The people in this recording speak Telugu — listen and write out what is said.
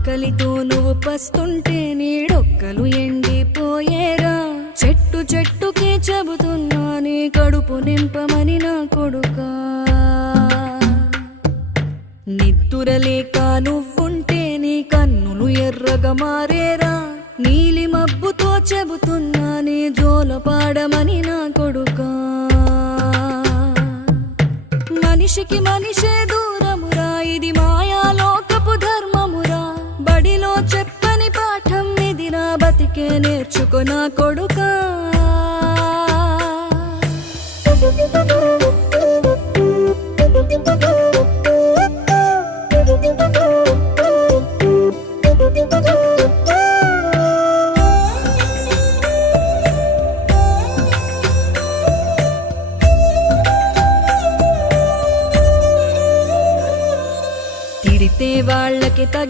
ఆకలితో నువ్వు పస్తుంటే నీడొక్కలు ఎండిపోయేరా. చెట్టు చెట్టుకే చెబుతున్నా నీ కడుపు నింపమని నా కొడుకా. నిద్దురలేక నువ్వుంటే నీ కన్నులు ఎర్రగా మారేరా. నీలి మబ్బుతో చెబుతున్నా నీ జోల పాడమని నా కొడుకా. మనిషికి మనిషే దూరమురా, ఇది మాయాలోకపు ధర్మమురా. బడిలో చెప్పని పాఠం ఇదిరా, బతికే నేర్చుకో నా కొడుకా.